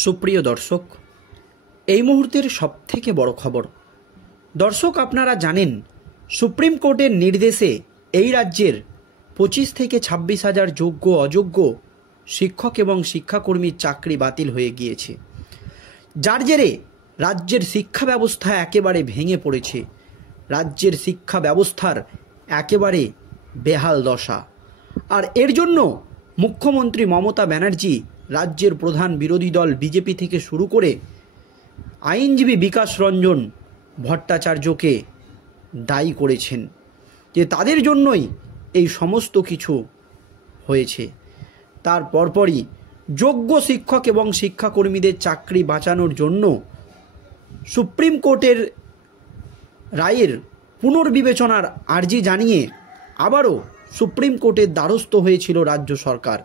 সুপ্রিয় দর্শক, এই মুহূর্তের সবথেকে বড় খবর। দর্শক, আপনারা জানেন সুপ্রিম কোর্টের নির্দেশে এই রাজ্যের 25 থেকে 26 হাজার যোগ্য অযোগ্য শিক্ষক এবং শিক্ষাকর্মীর চাকরি বাতিল হয়ে গিয়েছে, যার জেরে রাজ্যের শিক্ষা ব্যবস্থা একেবারে ভেঙে পড়েছে। রাজ্যের শিক্ষা ব্যবস্থার একেবারে বেহাল দশা। আর এর জন্য মুখ্যমন্ত্রী মমতা ব্যানার্জি রাজ্যের প্রধান বিরোধী দল বিজেপি থেকে শুরু করে আইনজীবী বিকাশ রঞ্জন ভট্টাচার্যকে দায়ী করেছেন যে তাদের জন্যই এই সমস্ত কিছু হয়েছে। তার পরপরই যোগ্য শিক্ষক এবং শিক্ষাকর্মীদের চাকরি বাঁচানোর জন্য সুপ্রিম কোর্টের রায়ের পুনর্বিবেচনার আর্জি জানিয়ে আবারও সুপ্রিম কোর্টের দ্বারস্থ হয়েছিল রাজ্য সরকার,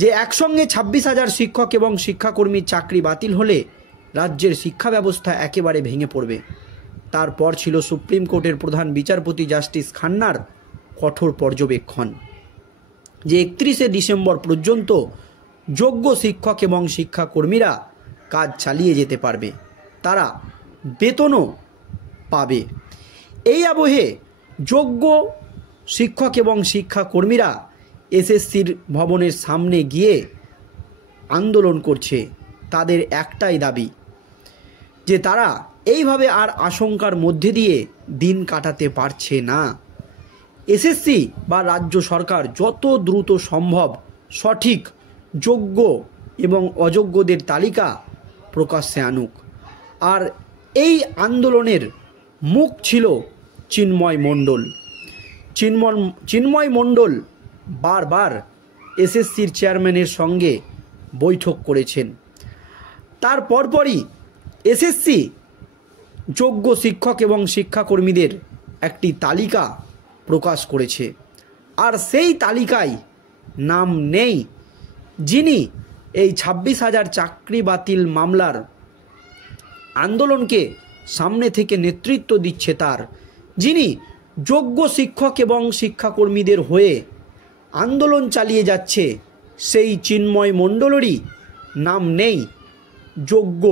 যে একসঙ্গে 26 হাজার শিক্ষক এবং শিক্ষাকর্মীর চাকরি বাতিল হলে রাজ্যের শিক্ষা ব্যবস্থা একেবারে ভেঙে পড়বে। তারপর ছিল সুপ্রিম কোর্টের প্রধান বিচারপতি জাস্টিস খান্নার কঠোর পর্যবেক্ষণ যে 31শে ডিসেম্বর পর্যন্ত যোগ্য শিক্ষক এবং শিক্ষাকর্মীরা কাজ চালিয়ে যেতে পারবে, তারা বেতনও পাবে। এই আবহে যোগ্য শিক্ষক এবং শিক্ষাকর্মীরা এসএসসির ভবনের সামনে গিয়ে আন্দোলন করছে। তাদের একটাই দাবি যে তারা এইভাবে আর আশঙ্কার মধ্যে দিয়ে দিন কাটাতে পারছে না। এসএসসি বা রাজ্য সরকার যত দ্রুত সম্ভব সঠিক যোগ্য এবং অযোগ্যদের তালিকা প্রকাশ্যে আনুক। আর এই আন্দোলনের মুখ ছিল চিন্ময় মণ্ডল। চিন্ময় মণ্ডল বারবার এসএসসির চেয়ারম্যানের সঙ্গে বৈঠক করেছেন। তার পরপরই এসএসসি যোগ্য শিক্ষক এবং শিক্ষাকর্মীদের একটি তালিকা প্রকাশ করেছে। আর সেই তালিকায় নাম নেই যিনি এই 26 হাজার চাকরি বাতিল মামলার আন্দোলনকে সামনে থেকে নেতৃত্ব দিচ্ছে, তার যিনি যোগ্য শিক্ষক এবং শিক্ষাকর্মীদের হয়ে আন্দোলন চালিয়ে যাচ্ছে, সেই চিন্ময় মণ্ডলেরই নাম নেই যোগ্য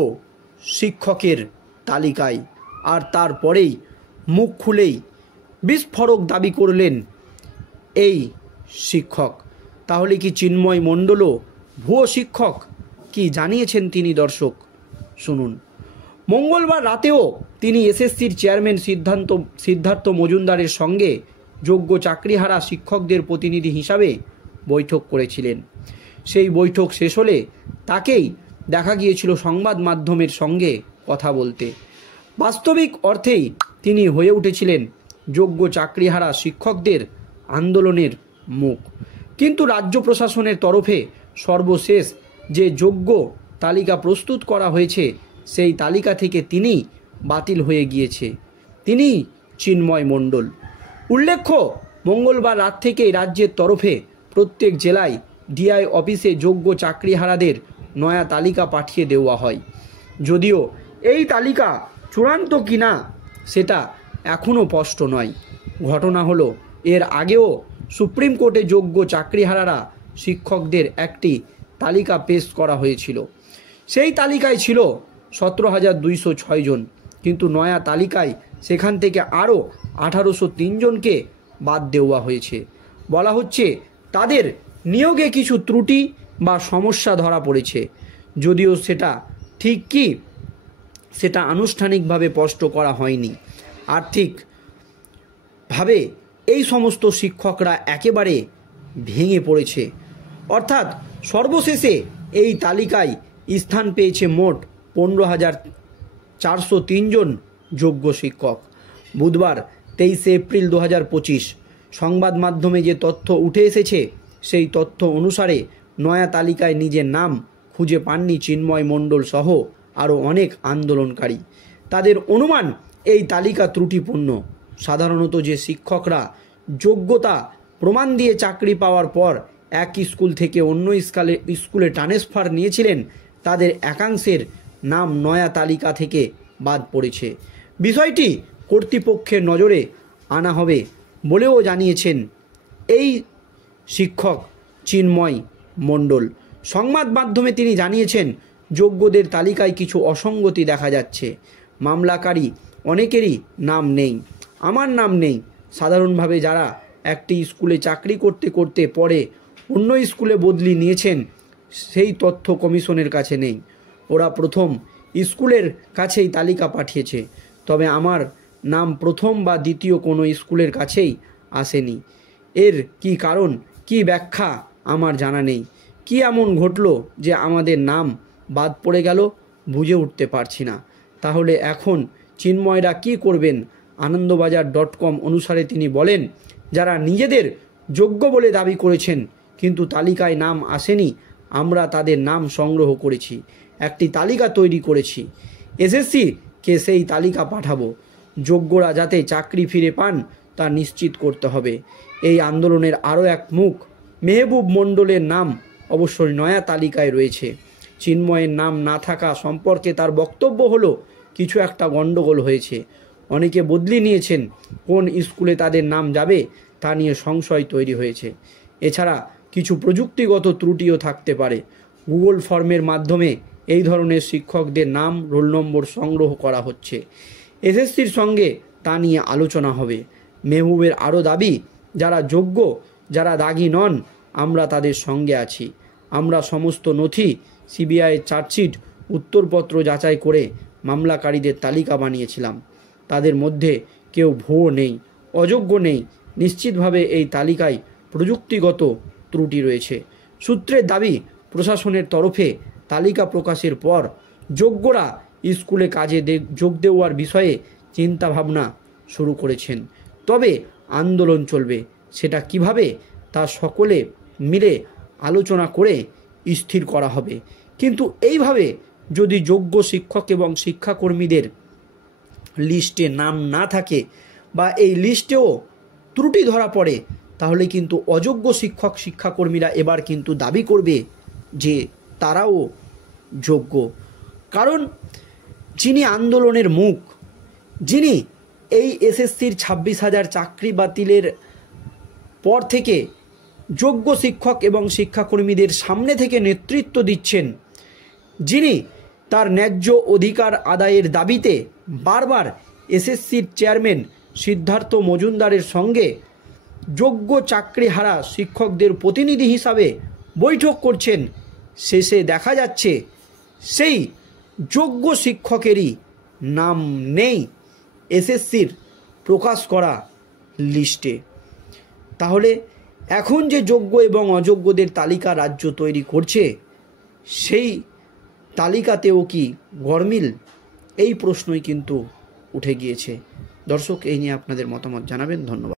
শিক্ষকের তালিকায়। আর তারপরেই মুখ খুলেই বিস্ফোরক দাবি করলেন এই শিক্ষক। তাহলে কি চিন্ময় মণ্ডলও ভুয়ো শিক্ষক? কি জানিয়েছেন তিনি, দর্শক শুনুন। মঙ্গলবার রাতেও তিনি এসএসসির চেয়ারম্যান সিদ্ধার্থ মজুমদারের সঙ্গে যোগ্য চাকরিহারা শিক্ষকদের প্রতিনিধি হিসাবে বৈঠক করেছিলেন। সেই বৈঠক শেষ হলে তাকেই দেখা গিয়েছিল সংবাদ মাধ্যমের সঙ্গে কথা বলতে। বাস্তবিক অর্থেই তিনি হয়ে উঠেছিলেন যোগ্য চাকরিহারা শিক্ষকদের আন্দোলনের মুখ। কিন্তু রাজ্য প্রশাসনের তরফে সর্বশেষ যে যোগ্য তালিকা প্রস্তুত করা হয়েছে সেই তালিকা থেকে তিনি বাতিল হয়ে গিয়েছে, তিনি চিন্ময় মণ্ডল। উল্লেখ্য, মঙ্গলবার রাত থেকেই রাজ্যের তরফে প্রত্যেক জেলায় ডিআই অফিসে যোগ্য চাকরিহারাদের নয়া তালিকা পাঠিয়ে দেওয়া হয়। যদিও এই তালিকা চূড়ান্ত কিনা সেটা এখনও স্পষ্ট নয়। ঘটনা হলো, এর আগেও সুপ্রিম কোর্টে যোগ্য চাকরিহারারা শিক্ষকদের একটি তালিকা পেশ করা হয়েছিল। সেই তালিকায় ছিল 17,206 জন, কিন্তু নয়া তালিকায় সেখান থেকে আরও 1,803 জনকে বাদ দেওয়া হয়েছে। বলা হচ্ছে তাদের নিয়োগে কিছু ত্রুটি বা সমস্যা ধরা পড়েছে। যদিও সেটা ঠিক কি সেটা আনুষ্ঠানিকভাবে স্পষ্ট করা হয়নি। আর্থিকভাবে এই সমস্ত শিক্ষকরা একেবারে ভেঙে পড়েছে। অর্থাৎ সর্বশেষে এই তালিকায় স্থান পেয়েছে মোট 15,403 জন যোগ্য শিক্ষক। বুধবার 23 এপ্রিল 2025 সংবাদ মাধ্যমে যে তথ্য উঠে এসেছে সেই তথ্য অনুসারে নয়া তালিকায় নিজের নাম খুঁজে পাননি চিন্ময় মণ্ডল সহ আরও অনেক আন্দোলনকারী। তাদের অনুমান এই তালিকা ত্রুটিপূর্ণ। সাধারণত যে শিক্ষকরা যোগ্যতা প্রমাণ দিয়ে চাকরি পাওয়ার পর এক স্কুল থেকে অন্য স্কুলে ট্রান্সফার নিয়েছিলেন, তাদের একাংশের নাম নয়া তালিকা থেকে বাদ পড়েছে। বিষয়টি কর্তৃপক্ষের নজরে আনা হবে বলেও জানিয়েছেন এই শিক্ষক চিন্ময় মণ্ডল। সংবাদ মাধ্যমে তিনি জানিয়েছেন, যোগ্যদের তালিকায় কিছু অসঙ্গতি দেখা যাচ্ছে। মামলাকারী অনেকেরই নাম নেই, আমার নাম নেই। সাধারণভাবে যারা একটি স্কুলে চাকরি করতে করতে পরে অন্য স্কুলে বদলি নিয়েছেন, সেই তথ্য কমিশনের কাছে নেই। ওরা প্রথম স্কুলের কাছেই তালিকা পাঠিয়েছে, তবে আমার নাম প্রথম বা দ্বিতীয় কোনো স্কুলের কাছেই আসেনি। এর কি কারণ, কি ব্যাখ্যা আমার জানা নেই। কি এমন ঘটলো যে আমাদের নাম বাদ পড়ে গেল, বুঝে উঠতে পারছি না। তাহলে এখন চিন্ময়রা কি করবেন? আনন্দবাজার.com অনুসারে তিনি বলেন, যারা নিজেদের যোগ্য বলে দাবি করেছেন কিন্তু তালিকায় নাম আসেনি, আমরা তাদের নাম সংগ্রহ করেছি, একটি তালিকা তৈরি করেছি। এসএসসিকে সেই তালিকা পাঠাবো। যোগ্যরা যাতে চাকরি ফিরে পান তা নিশ্চিত করতে হবে। এই আন্দোলনের আরও এক মুখ মেহবুব মণ্ডলের নাম অবশ্যই নয়া তালিকায় রয়েছে। চিন্ময়ের নাম না থাকা সম্পর্কে তার বক্তব্য হলো, কিছু একটা গণ্ডগোল হয়েছে। অনেকে বদলি নিয়েছেন, কোন স্কুলে তাদের নাম যাবে তা নিয়ে সংশয় তৈরি হয়েছে। এছাড়া কিছু প্রযুক্তিগত ত্রুটিও থাকতে পারে। গুগল ফর্মের মাধ্যমে এই ধরনের শিক্ষকদের নাম, রোল নম্বর সংগ্রহ করা হচ্ছে। এসএসসির সঙ্গে তা নিয়ে আলোচনা হবে। মেহবুবের আরও দাবি, যারা যোগ্য, যারা দাগি নন, আমরা তাদের সঙ্গে আছি। আমরা সমস্ত নথি, সিবিআইয়ের চার্জশিট, উত্তরপত্র যাচাই করে মামলাকারীদের তালিকা বানিয়েছিলাম। তাদের মধ্যে কেউ ভুয়ো নেই, অযোগ্য নেই। নিশ্চিতভাবে এই তালিকায় প্রযুক্তিগত ত্রুটি রয়েছে। সূত্রের দাবি, প্রশাসনের তরফে তালিকা প্রকাশের পর যোগ্যরা স্কুলে কাজে যোগ দেওয়ার বিষয়ে চিন্তাভাবনা শুরু করেছেন। তবে আন্দোলন চলবে, সেটা কিভাবে তা সকলে মিলে আলোচনা করে স্থির করা হবে। কিন্তু এইভাবে যদি যোগ্য শিক্ষক এবং শিক্ষাকর্মীদের লিস্টে নাম না থাকে বা এই লিস্টেও ত্রুটি ধরা পড়ে, তাহলে কিন্তু অযোগ্য শিক্ষক শিক্ষাকর্মীরা এবার কিন্তু দাবি করবে যে তারাও যোগ্য। কারণ যিনি আন্দোলনের মুখ, যিনি এই এসএসসির 26,000 চাকরি বাতিলের পর থেকে যোগ্য শিক্ষক এবং শিক্ষাকর্মীদের সামনে থেকে নেতৃত্ব দিচ্ছেন, যিনি তার ন্যায্য অধিকার আদায়ের দাবিতে বারবার এসএসসির চেয়ারম্যান সিদ্ধার্থ মজুমদারের সঙ্গে যোগ্য চাকরিহারা শিক্ষকদের প্রতিনিধি হিসাবে বৈঠক করছেন, শেষে দেখা যাচ্ছে সেই যোগ্য শিক্ষকেরই নাম নেই এসএসসির প্রকাশ করা লিস্টে। তাহলে এখন যে যোগ্য এবং অযোগ্যদের তালিকা রাজ্য তৈরি করছে, সেই তালিকাতেও কি গরমিল? এই প্রশ্নই কিন্তু উঠে গিয়েছে। দর্শক, এই নিয়ে আপনাদের মতামত জানাবেন। ধন্যবাদ।